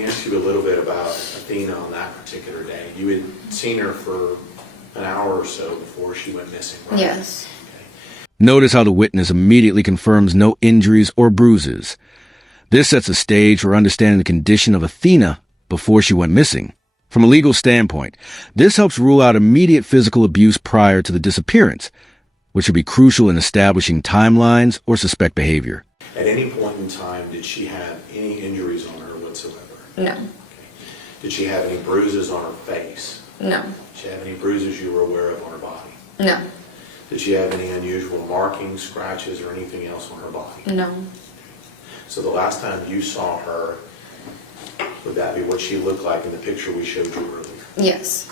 me ask you a little bit about Athena on that particular day. You had seen her for an hour or so before she went missing, right? Yes. Okay. Notice how the witness immediately confirms no injuries or bruises. This sets a stage for understanding the condition of Athena before she went missing. From a legal standpoint, this helps rule out immediate physical abuse prior to the disappearance, which would be crucial in establishing timelines or suspect behavior. At any point in time, did she have any injuries on her whatsoever? No. Okay. Did she have any bruises on her face? No. Did she have any bruises you were aware of on her body? No. Did she have any unusual markings, scratches, or anything else on her body? No. So the last time you saw her, would that be what she looked like in the picture we showed you earlier? Yes.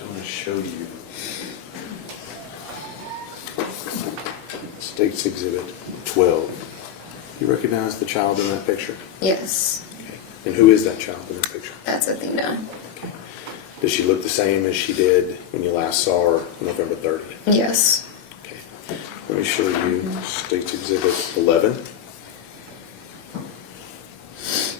I'm going to show you State's Exhibit 12. You recognize the child in that picture? Yes. Okay. And who is that child in that picture? That's Athena. Okay. Does she look the same as she did when you last saw her November 30th? Yes. Okay. Let me show you State's Exhibit 11.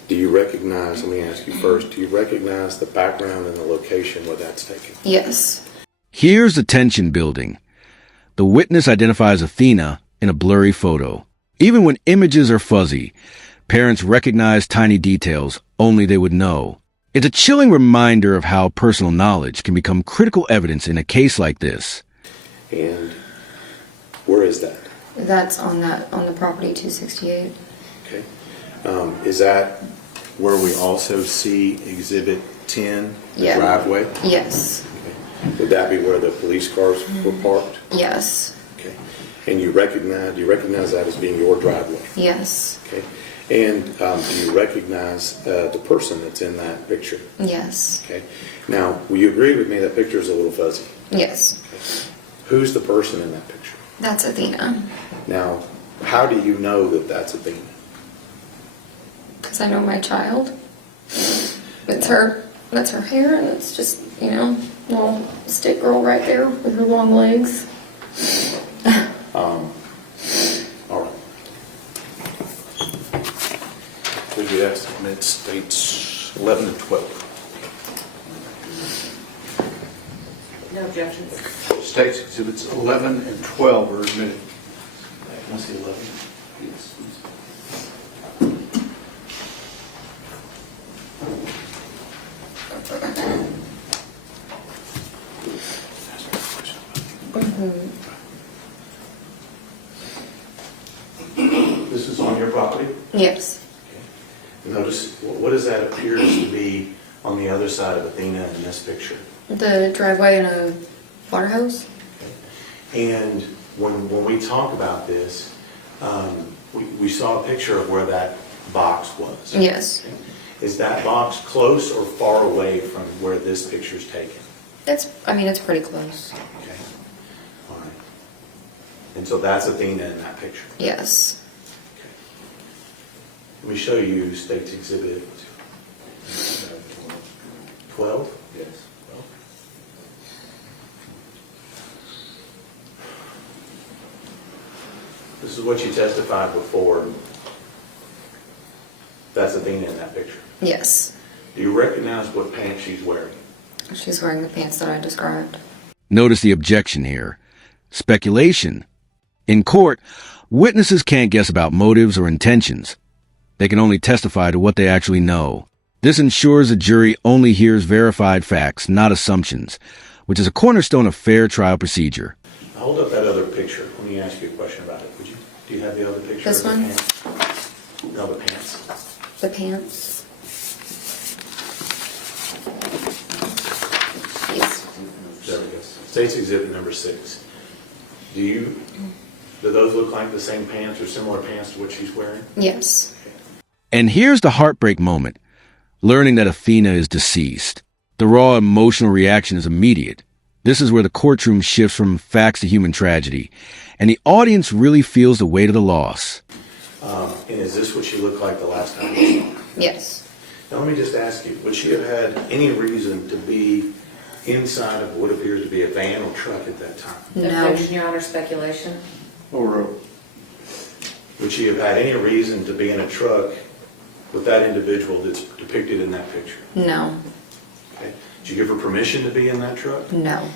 Do you recognize, let me ask you first, do you recognize the background and the location where that's taken? Yes. Here's the tension building. The witness identifies Athena in a blurry photo. Even when images are fuzzy, parents recognize tiny details only they would know. It's a chilling reminder of how personal knowledge can become critical evidence in a case like this. And where is that? That's on the property 268. Okay. Is that where we also see Exhibit 10, the Yeah. driveway? Yes. Okay. Would that be where the police cars were parked? Yes. Okay. And you recognize that as being your driveway? Yes. Okay. And do you recognize the person that's in that picture? Yes. Okay. Now, will you agree with me that picture is a little fuzzy? Yes. Okay. Who's the person in that picture? That's Athena. Now, how do you know that that's Athena? Because I know my child. It's her. That's her hair, and it's just, little stick girl right there with her long legs. All right. So the estimate states 11 and 12. No objections. State's Exhibits 11 and 12 are admitted. Can I see 11? Yes. This is on your property? Yes. Okay. Notice, what does that appears to be on the other side of Athena in this picture? The driveway and a water hose. Okay. And when we talk about this, we saw a picture of where that box was. Yes. Okay. Is that box close or far away from where this picture's taken? It's pretty close. Okay. All right. And so that's Athena in that picture? Yes. Okay. Let me show you State's Exhibit 12. Yes. This is what you testified before. That's Athena in that picture. Yes. Do you recognize what pants she's wearing? She's wearing the pants that I described. Notice the objection here. Speculation. In court, witnesses can't guess about motives or intentions. They can only testify to what they actually know. This ensures a jury only hears verified facts, not assumptions, which is a cornerstone of fair trial procedure. Hold up that other picture. Let me ask you a question about it. Would you? Do you have the other picture? This of the one? pants? No, the pants. The pants. State's Exhibit number 6. Do those look like the same pants or similar pants to what she's wearing? Yes. And here's the heartbreak moment. Learning that Athena is deceased. The raw emotional reaction is immediate. This is where the courtroom shifts from facts to human tragedy, and the audience really feels the weight of the loss. And is this what she looked like the last time you saw her? Yes. Now let me just ask you, would she have had any reason to be inside of what appears to be a van or truck at that time? No. Objection, Your Honor, speculation. Overruled. Would she have had any reason to be in a truck with that individual that's depicted in that picture? No. Okay. Did you give her permission to be in that truck? No.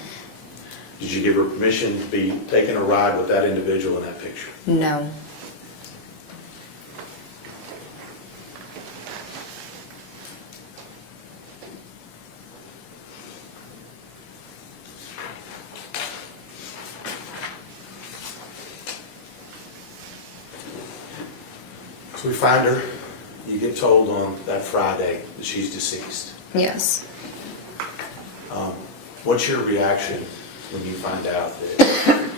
Did you give her permission to be taking a ride with that individual in that picture? No. So we find her, you get told on that Friday that she's deceased. Yes. What's your reaction when you find out that?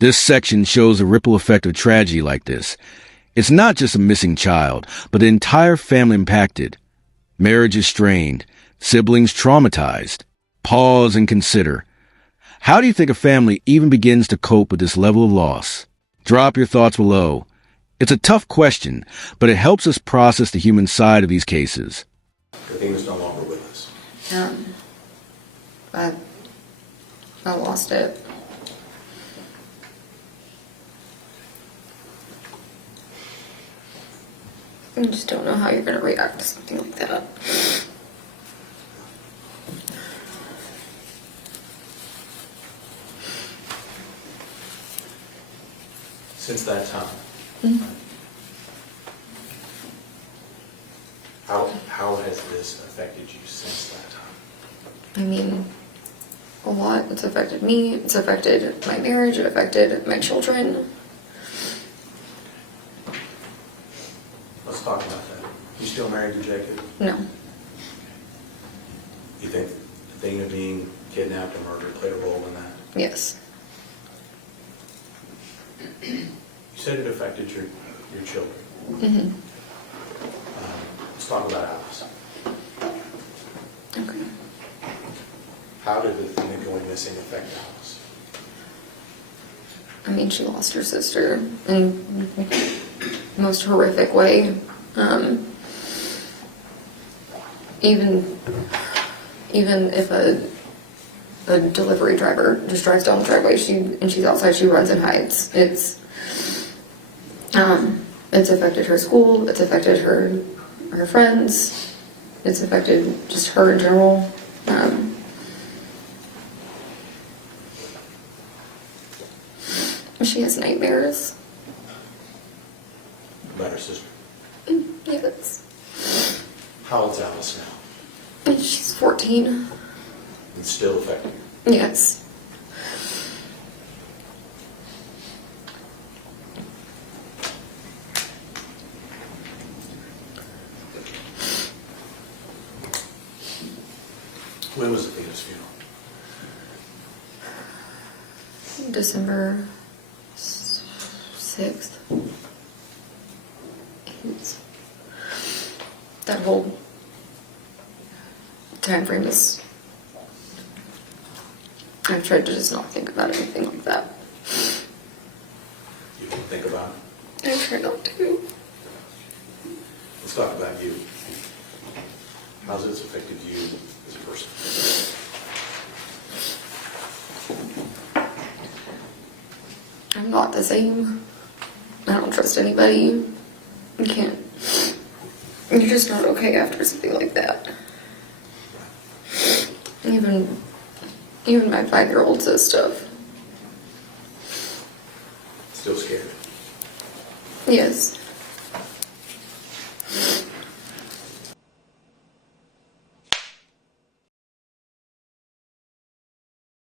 This section shows the ripple effect of tragedy like this. It's not just a missing child, but the entire family impacted. Marriages strained, siblings traumatized. Pause and consider. How do you think a family even begins to cope with this level of loss? Drop your thoughts below. It's a tough question, but it helps us process the human side of these cases. Athena's no longer with us. I lost it. I just don't know how you're going to react to something like that. Since that time, how has this affected you since that time? I mean, a lot. It's affected me. It's affected my marriage. It affected my children. Let's talk about that. You still married to Jacob? No. You think Athena being kidnapped and murdered played a role in that? Yes. You said it affected your children. Mm-hmm. Let's talk about Alice. Okay. How did Athena going missing affect Alice? I mean, she lost her sister in the most horrific way. Even if a delivery driver just drives down the driveway, and she's outside, she runs and hides. It's affected her school. It's affected her friends. It's affected just her in general. She has nightmares. About her sister. Yes. How old's Alice now? And she's 14. It's still affecting her. Yes. When was Athena's funeral? December 6th. That whole time frame is... I've tried to just not think about anything like that. You can think about it. I try not to. Let's talk about you. How's this affected you as a person? I'm not the same. I don't trust anybody. You can't. You're just not okay after something like that. Even my 5-year-old says stuff. Still scared? Yes.